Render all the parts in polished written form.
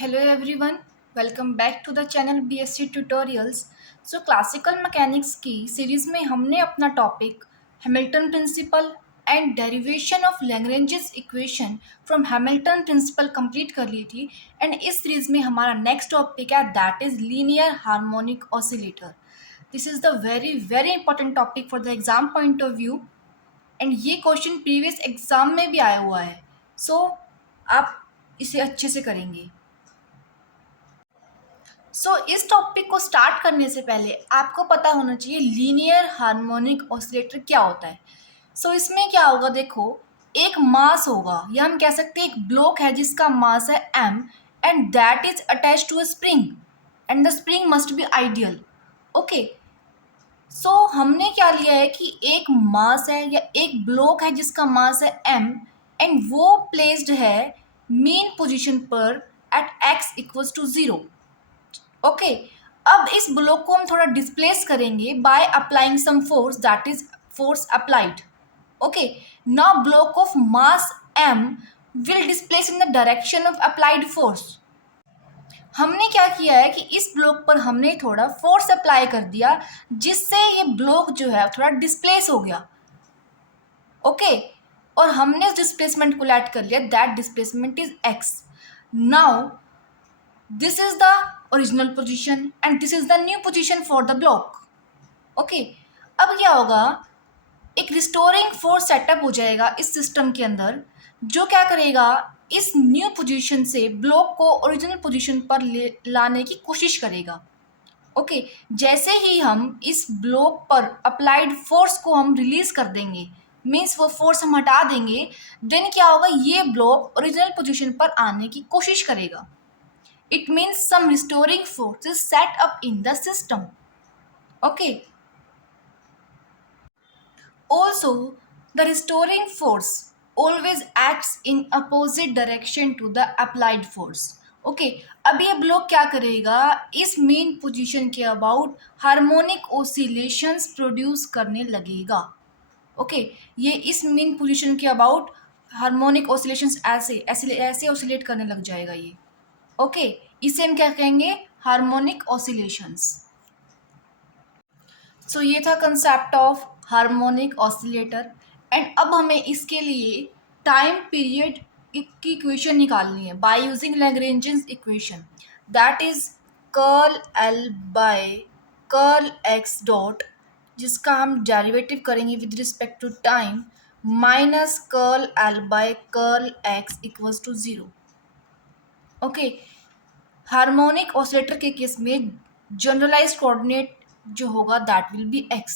Hello everyone, welcome back to the channel BSc Tutorials. Classical mechanics की series में हमने अपना topic Hamilton principle and derivation of Lagrange's equation from Hamilton principle complete कर ली थी and इस series में हमारा नेक्स्ट टॉपिक है that is linear harmonic oscillator. This is the very very important topic for the exam point of view and ये question previous exam में भी आया हुआ है. आप इसे अच्छे से करेंगे. इस टॉपिक को स्टार्ट करने से पहले आपको पता होना चाहिए लीनियर हार्मोनिक ऑसिलेटर क्या होता है. इसमें क्या होगा, देखो, एक मास होगा या हम कह सकते हैं एक ब्लॉक है जिसका मास है m and that is attach to a spring and the spring must be ideal. Okay, हमने क्या लिया है कि एक मास है या एक ब्लॉक है जिसका मास है m एंड वो प्लेस्ड है मेन पोजीशन पर at x equals to 0. Okay, अब इस ब्लॉक को हम थोड़ा डिस्प्लेस करेंगे by applying some force that is force applied. Okay, now block of mass m will displace in the direction of applied force. हमने क्या किया है कि इस ब्लॉक पर हमने थोड़ा फोर्स अप्लाई कर दिया जिससे ये ब्लॉक जो है थोड़ा डिस्प्लेस हो गया. ओके, और हमने उस डिस्प्लेसमेंट को लेट कर लिया, that displacement is x. Now this is the original position and this is the new position for the block. Okay, अब क्या होगा, एक रिस्टोरिंग फोर्स सेटअप हो जाएगा इस सिस्टम के अंदर जो क्या करेगा, इस न्यू पोजीशन से ब्लॉक को ओरिजिनल पोजीशन पर लाने की कोशिश करेगा. ओके, जैसे ही हम इस ब्लॉक पर अप्लाइड फोर्स को हम रिलीज कर देंगे, मीन्स वो फोर्स हम हटा देंगे, देन क्या होगा, ये ब्लॉक ओरिजिनल पोजीशन पर आने की कोशिश करेगा. It means some restoring force is set up in the system. Okay. Also, the restoring force always acts in opposite direction to the applied force. Okay. अब ये ब्लॉक क्या करेगा, इस मेन पोजीशन के अबाउट हार्मोनिक ऑसिलेशंस प्रोड्यूस करने लगेगा. ओके, ये इस मेन पोजीशन के अबाउट हार्मोनिक ऑसिलेशंस ऐसे ऐसे ऐसे ऑसिलेट करने लग जाएगा ये. ओके, इसे हम क्या कहेंगे, हार्मोनिक ऑसिलेशंस. ये था concept of harmonic oscillator and अब हमें इसके लिए टाइम पीरियड की इक्वेशन निकालनी है by using Lagrangian equation that is curl L by curl X dot, जिसका हम डेरिवेटिव करेंगे with respect to time, minus curl L by curl X equals to 0. Okay, harmonic oscillator के case में generalised coordinate जो होगा that will be x.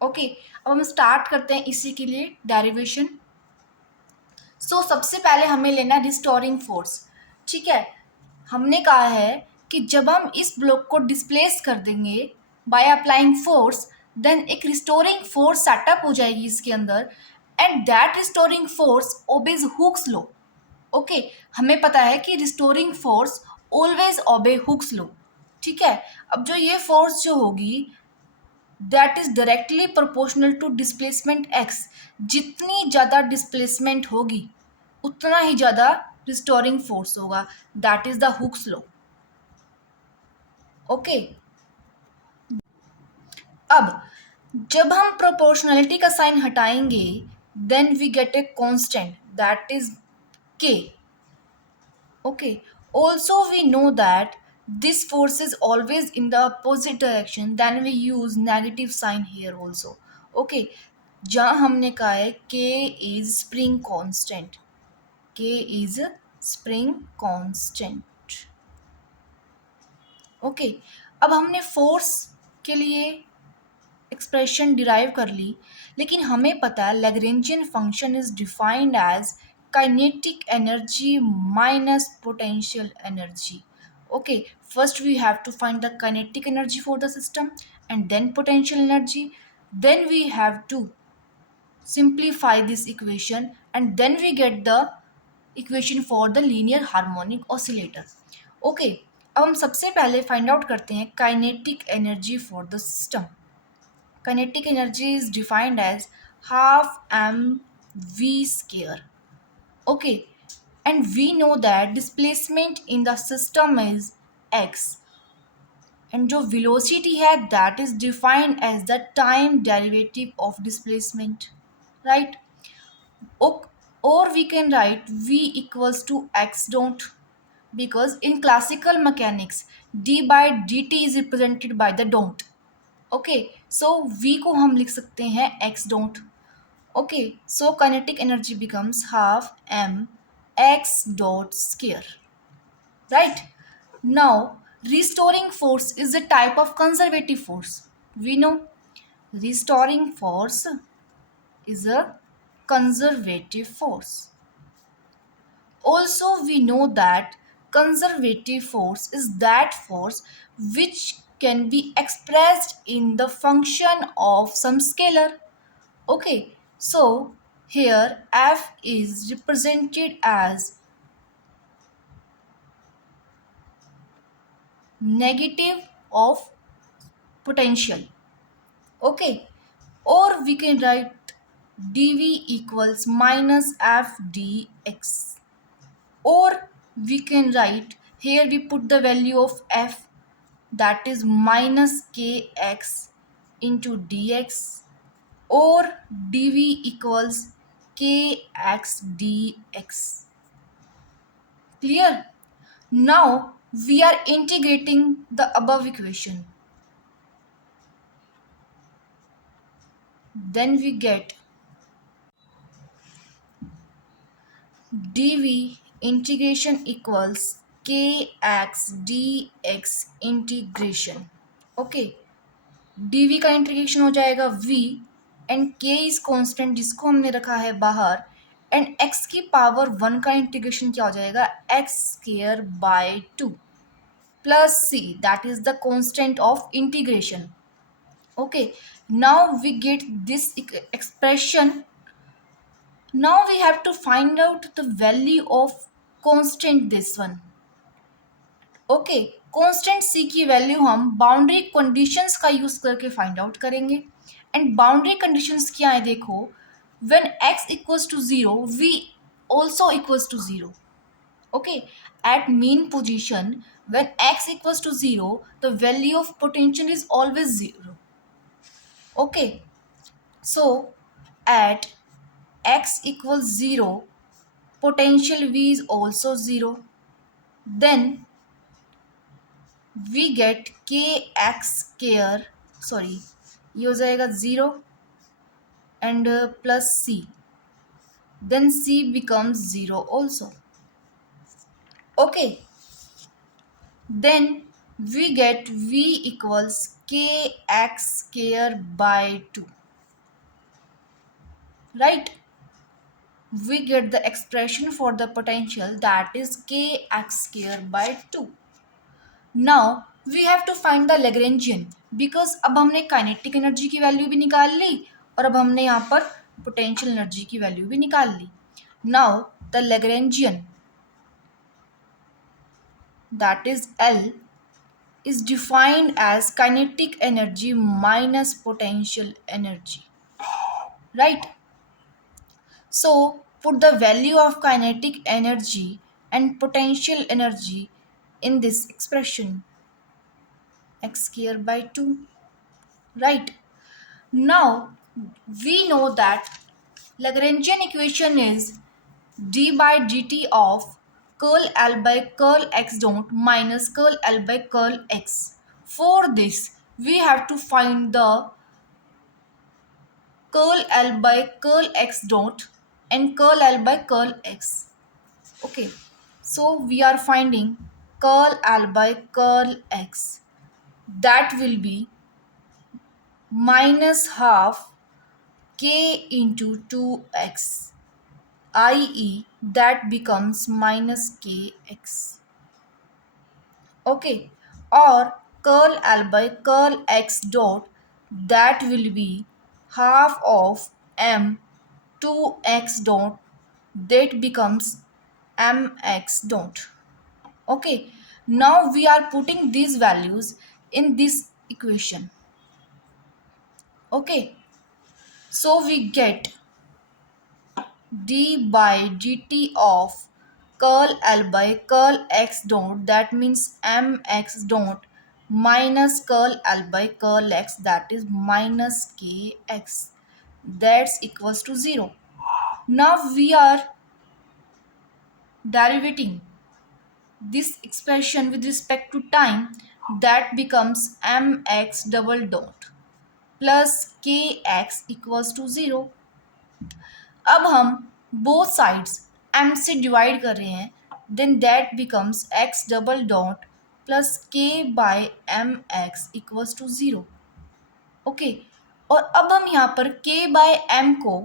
Okay, अब हम स्टार्ट करते हैं इसी के लिए डेरिवेशन. सबसे पहले हमें लेना है रिस्टोरिंग फोर्स. ठीक है, हमने कहा है कि जब हम इस ब्लॉक को डिस्प्लेस कर देंगे बाय अप्लाइंग फोर्स, देन एक रिस्टोरिंग फोर्स सेटअप हो जाएगी इसके अंदर and that restoring force obeys Hooke's law. Okay, हमें पता है कि restoring force always obey Hooke's law. ठीक है, अब जो ये फोर्स जो होगी that is directly proportional to displacement x. जितनी ज़्यादा डिस्प्लेसमेंट होगी उतना ही ज़्यादा रिस्टोरिंग फोर्स होगा, that is the Hooke's law. Okay, अब जब हम प्रोपोर्शनलिटी का साइन हटाएंगे then we get a constant that is k. Okay, also we know that this force is always in the opposite direction, then we use negative sign here also. Okay, जहाँ हमने कहा है k is spring constant, k is spring constant. Okay, अब हमने फोर्स के लिए expression derive कर ली, लेकिन हमें पता है Lagrangian function is defined as kinetic energy minus potential energy. Okay, first we have to find the kinetic energy for the system and then potential energy. Then we have to simplify this equation and then we get the equation for the linear harmonic oscillator. Okay, अब हम सबसे पहले find out करते हैं kinetic energy for the system. Kinetic energy is defined as half mv square. Okay, and we know that displacement in the system is x, and जो velocity है that is defined as the time derivative of displacement, right? O- or we can write v equals to x dot, because in classical mechanics d by dt is represented by the dot. Okay, so v को हम लिख सकते हैं x dot. Okay, so kinetic energy becomes half m x dot square, right? Now, restoring force is a type of conservative force. We know restoring force is a conservative force. Also, we know that conservative force is that force which can be expressed in the function of some scalar. Okay, so here F is represented as negative of potential. Okay, or we can write dv equals minus f dx, or we can write here we put the value of f, that is minus kx into dx, or dv equals kx dx. Clear? Now we are integrating the above equation. Then we get dv integration equals kx dx integration. Okay, dv का इंटीग्रेशन हो जाएगा v, and k is constant जिसको हमने रखा है बाहर, and x की पावर 1 का इंटीग्रेशन क्या हो जाएगा, x square by 2 plus c, that is the constant of integration. Okay, now we get this expression. Now we have to find out the value of constant this one. Okay, constant C की value हम boundary conditions का use करके find out करेंगे. And boundary conditions क्या है देखो, when x equals to zero V also equals to zero. Okay, at mean position when x equals to zero the value of potential is always zero. Okay, so at x equals 0 potential v is also 0. Then we get kx square, sorry, ये हो जाएगा 0 and plus c, then c becomes 0 also. Okay, then we get v equals kx square by 2, right? We get the expression for the potential, that is kx square by 2. Now we have to find the Lagrangian, because अब हमने kinetic energy की value भी निकाल ली और अब हमने यहाँ पर पोटेंशियल एनर्जी की वैल्यू भी निकाल ली. Now the Lagrangian, that is L, is defined as kinetic energy minus potential energy, right? So put the value of kinetic energy and potential energy in this expression, x square by 2, right? Now we know that Lagrangian equation is d by dt of curl L by curl x dot minus curl L by curl x. For this we have to find the curl L by curl x dot and curl L by curl x. Okay, so we are finding curl L by curl x, that will be minus half k into 2x, i.e. that becomes minus kx. Okay, or curl L by curl x dot, that will be half of m 2x dot, that becomes mx dot. Okay, now we are putting these values in this equation. Okay, so we get d by dt of curl L by curl x dot, that means mx dot, minus curl L by curl x, that is minus kx, that's equals to 0. Now we are derivating this expression with respect to time, that becomes mx double dot plus kx equals to 0. अब हम both sides m से divide कर रहे हैं, then that becomes x double dot plus k by M X equals to 0. Okay, और अब हम यहाँ पर k बाय m को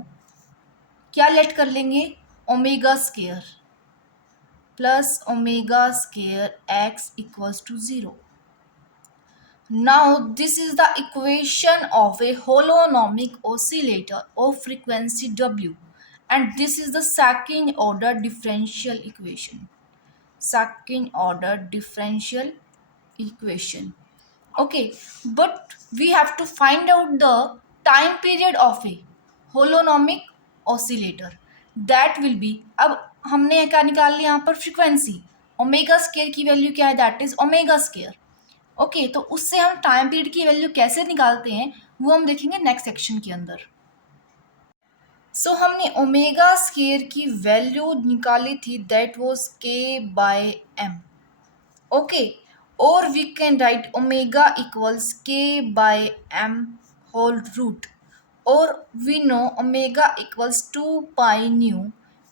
क्या लेट कर लेंगे, omega square plus omega square x equals to 0. Now this is the equation of a holonomic oscillator of frequency W, and this is the second order differential equation. Second order differential equation. Okay, but we have to find out the time period of a holonomic oscillator. That will be, अब हमने क्या निकाल लिया यहाँ पर, frequency. Omega square की वैल्यू क्या है, that is omega square. Okay, तो उससे हम टाइम पीरियड की वैल्यू कैसे निकालते हैं वो हम देखेंगे नेक्स्ट सेक्शन के अंदर. सो हमने ओमेगा स्केयर की वैल्यू निकाली थी, that was k by m. Okay, और we can write omega equals k by m whole root, और we know omega equals 2 pi nu,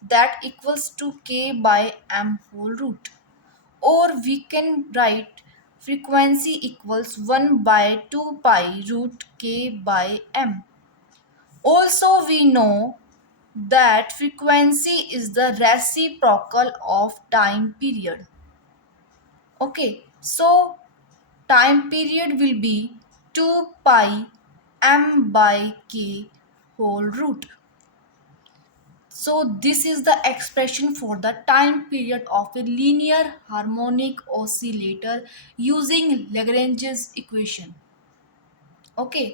that equals to k by m whole root, or we can write frequency equals 1 by 2 pi root k by m. Also we know that frequency is the reciprocal of time period. Okay, so time period will be 2 pi m by k whole root. So this is the expression for the time period of a linear harmonic oscillator using Lagrange's equation. Okay.